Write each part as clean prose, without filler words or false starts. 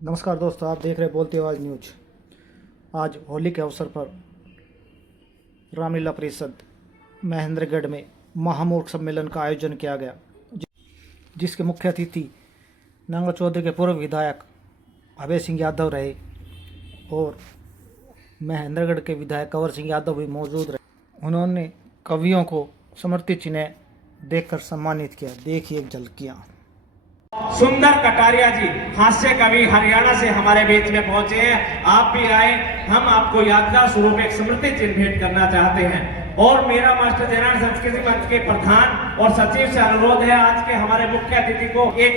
नमस्कार दोस्तों, आप देख रहे बोलती आवाज़ न्यूज। आज होली के अवसर पर रामलीला परिषद महेंद्रगढ़ में महामूर्ख सम्मेलन का आयोजन किया गया, जिसके मुख्य अतिथि नांगल चौधरी के पूर्व विधायक अभय सिंह यादव रहे और महेंद्रगढ़ के विधायक कंवर सिंह यादव भी मौजूद रहे। उन्होंने कवियों को समर्पित चिन्ह देकर सम्मानित किया। देखिए एक झलकियाँ। सुंदर कटारिया जी हास्य कवि हरियाणा से हमारे बीच में पहुंचे हैं। आप भी आए, हम आपको यादगार स्वरूप एक स्मृति चिन्ह भेंट करना चाहते हैं। और मेरा मास्टर जयनारायण संस्कृति मंच के प्रधान और सचिव से अनुरोध है, आज के हमारे मुख्य अतिथि को एक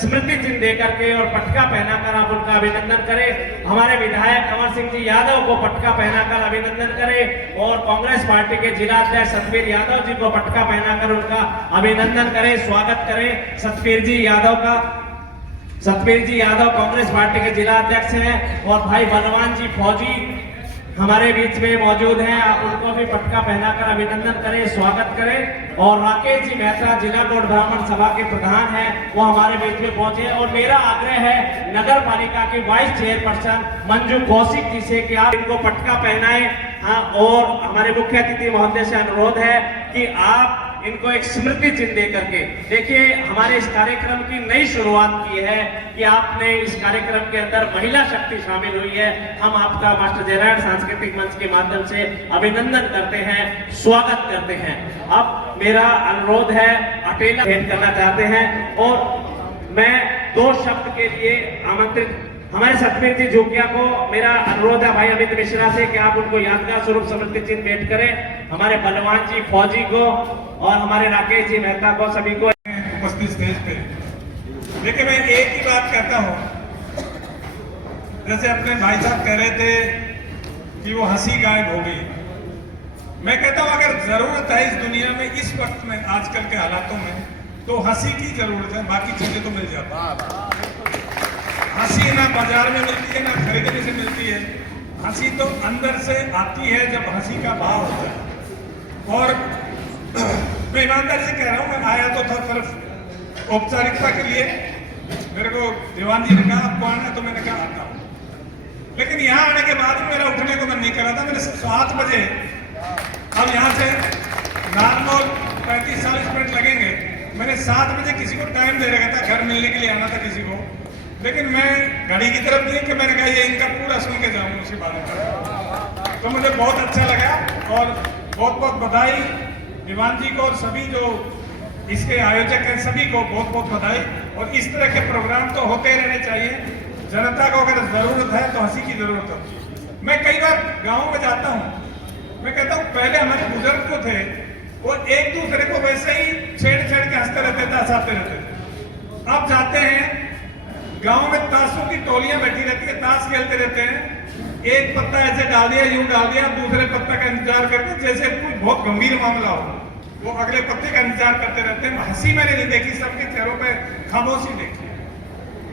स्मृति चिन्ह देकर के और पटका पहनाकर आप उनका अभिनंदन करें। हमारे विधायक कंवर सिंह जी यादव को पटका पहनाकर अभिनंदन करें और कांग्रेस पार्टी के जिला अध्यक्ष सतवीर यादव जी को पटका पहनाकर उनका अभिनंदन करें, स्वागत करें सतवीर जी यादव का। सतवीर जी यादव कांग्रेस पार्टी के जिला अध्यक्ष हैं और भाई बलवान जी फौजी हमारे बीच में मौजूद हैं, आप उनको भी पटका पहनाकर अभिनंदन करें, स्वागत करें। और राकेश जी मेहता जिला कोट ब्राह्मण सभा के प्रधान हैं, वो हमारे बीच में पहुंचे। और मेरा आग्रह है नगर पालिका की वाइस चेयरपर्सन मंजू कौशिक जी से कि आप इनको पटका पहनाएं। हाँ, और हमारे मुख्य अतिथि महोदय से अनुरोध है कि आप इनको एक स्मृति चिन्ह दे करके देखिए। हमारे इस कार्यक्रम की नई शुरुआत की है कि आपने इस कार्यक्रम के अंदर महिला शक्ति शामिल हुई है। हम आपका मास्टर जयनारायण सांस्कृतिक मंच के माध्यम से अभिनंदन करते हैं, स्वागत करते हैं। अब मेरा अनुरोध है, अटेला भेंट करना चाहते हैं और मैं 2 शब्द के लिए आमंत्रित हमारे सतवीर जी झुकिया को मेरा अनुरोध है भाई अमित मिश्रा से कि आप उनको यादगार स्वरूप स्मृति चिन्ह भेंट करें। हमारे बलवान जी फौजी को और हमारे राकेश जी मेहता को, सभी को उपस्थित स्टेज पे। लेकिन मैं एक ही बात कहता हूं, जैसे अपने भाई साहब कह रहे थे कि वो हंसी गायब हो गई। मैं कहता हूं अगर जरूरत है इस दुनिया में, इस वक्त में, आजकल के हालातों में, तो हंसी की जरूरत है, बाकी चीजें तो मिल जाती। हंसी ना बाजार में मिलती है ना खरीदने से मिलती है, हंसी तो अंदर से आती है जब हंसी का भाव होता है। और मैं ईमानदारी से कह रहा हूं, मैं आया तो था सिर्फ औपचारिकता के लिए। मेरे को दीवान जी ने कहा आपको आना, तो मैंने कहा आता हूं। लेकिन यहाँ आने के बाद मेरा उठने को मन नहीं कर रहा था। मैंने 7 बजे, अब यहाँ से नॉर्मल 35-40 मिनट लगेंगे, मैंने 7 बजे किसी को टाइम दे रखा था, घर मिलने के लिए आना था किसी को। लेकिन मैं घड़ी की तरफ देख के मैंने कहा ये इनका पूरा सुन के जाऊंगा उसी बारे में। तो मुझे बहुत अच्छा लगा और बहुत बहुत बधाई दीवान जी को और सभी जो इसके आयोजक हैं सभी को बहुत बहुत बधाई। और इस तरह के प्रोग्राम तो होते रहने चाहिए। जनता को अगर जरूरत है तो हंसी की जरूरत है। मैं कई बार गाँव में जाता हूँ, मैं कहता हूँ पहले हमारे बुजुर्ग जो थे वो एक दूसरे को वैसे ही छेड़ छेड़ के हंसते रहते थे, हंसाते रहते थे। अब जाते हैं गांव में ताशों की टोलियां बैठी रहती है, ताश खेलते रहते हैं। एक पत्ता ऐसे डाल दिया, यूं डाल दिया, दूसरे पत्ता का इंतजार करते, जैसे कोई बहुत गंभीर मामला हो, वो अगले पत्ते का इंतजार करते रहते हैं। हंसी मैंने नहीं देखी, सबके चेहरों पे खामोशी देखी।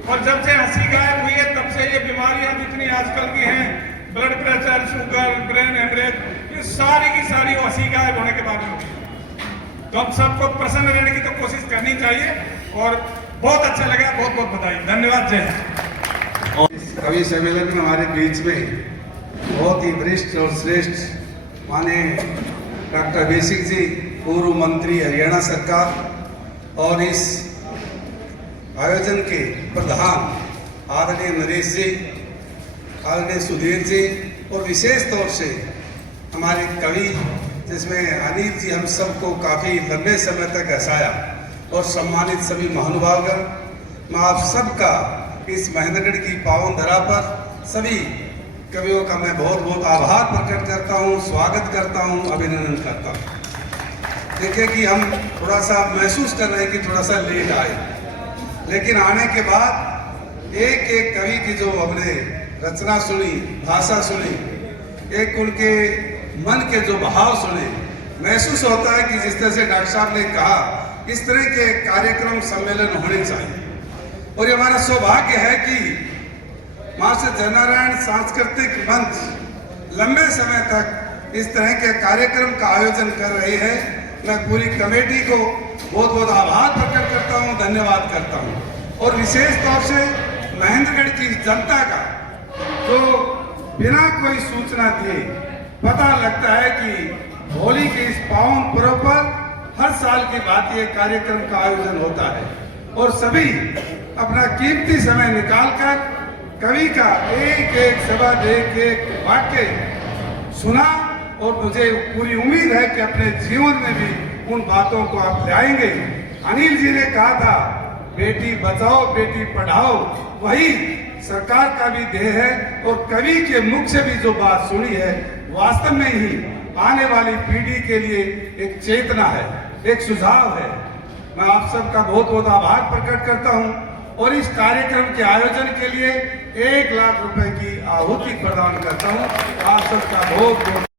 और जब से हंसी गायब हुई है तब से ये बीमारियां जितनी आजकल की हैं, blood pressure, sugar, brain haemorrhage, ये सारी की सारी हंसी गायब होने के बाद होती है। तो हम सबको प्रसन्न रहने की तो कोशिश करनी चाहिए। और बहुत अच्छा लगा, बहुत बहुत बधाई, धन्यवाद, जय हिंद। इस कवि सम्मेलन में हमारे बीच में बहुत ही वरिष्ठ और श्रेष्ठ माने डॉक्टर बेसिक जी, पूर्व मंत्री हरियाणा सरकार, और इस आयोजन के प्रधान आदरणीय नरेश जी, आदरणीय सुधीर जी, और विशेष तौर से हमारे कवि जिसमें अनिल जी हम सबको काफ़ी लंबे समय तक हंसाया, और सम्मानित सभी महानुभावगण, मैं आप सबका इस महेंद्रगढ़ की पावन धरा पर सभी कवियों का मैं बहुत बहुत आभार प्रकट करता हूं, स्वागत करता हूं, अभिनंदन करता हूं। देखिए कि हम थोड़ा सा महसूस कर रहे हैं कि थोड़ा सा लेट आए, लेकिन आने के बाद एक एक कवि की जो हमने रचना सुनी, भाषा सुनी, एक उनके मन के जो भाव सुने, महसूस होता है कि जिस तरह से डॉक्टर साहब ने कहा, इस तरह के कार्यक्रम सम्मेलन होने चाहिए। और ये हमारा सौभाग्य है कि मास्टर जयनारायण सांस्कृतिक मंच लंबे समय तक इस तरह के कार्यक्रम का आयोजन कर रही है। मैं पूरी कमेटी को बहुत बहुत आभार प्रकट करता हूँ, धन्यवाद करता हूँ। और विशेष तौर से महेंद्रगढ़ की जनता का जो बिना कोई सूचना दिए पता लगता है कि होली के इस पावन पर्व पर हर साल की बात ये कार्यक्रम का आयोजन होता है और सभी अपना कीमती समय निकालकर कवि का एक एक शब्द एक एक वाक्य सुना और मुझे पूरी उम्मीद है कि अपने जीवन में भी उन बातों को आप लाएंगे। अनिल जी ने कहा था बेटी बचाओ बेटी पढ़ाओ, वही सरकार का भी ध्येय है और कवि के मुख से भी जो बात सुनी है वास्तव में ही आने वाली पीढ़ी के लिए एक चेतना है, एक सुझाव है। मैं आप सबका बहुत बहुत आभार प्रकट करता हूं और इस कार्यक्रम के आयोजन के लिए 1 लाख रुपए की आहुति प्रदान करता हूं। आप सबका बहुत बहुत